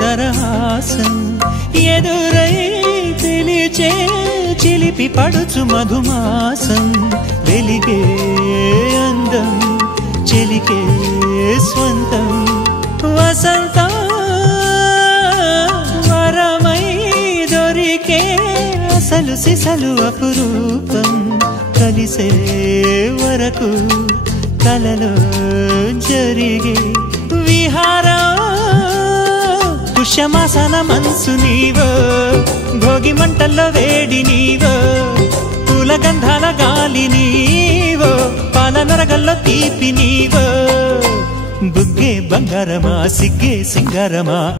దరహాసం ఎదురై పిలిచే చిలిపి పడుచు మధుమాసం వెలిగే అందం చెలికే స్వంతం వసంతం వరమై దొరికే అసలు సిసలు అపురూపం కలిసే వరకు కలలో జరిగే విహారం పుష్యమాసన మనసు నీవో భోగి మంటల్లో వేడి నీవో పూల గంధాల గాలి నీవో పాల నరగల్లో తీపి నీవో బుగ్గే బంగారమా సిగ్గే సింగారమా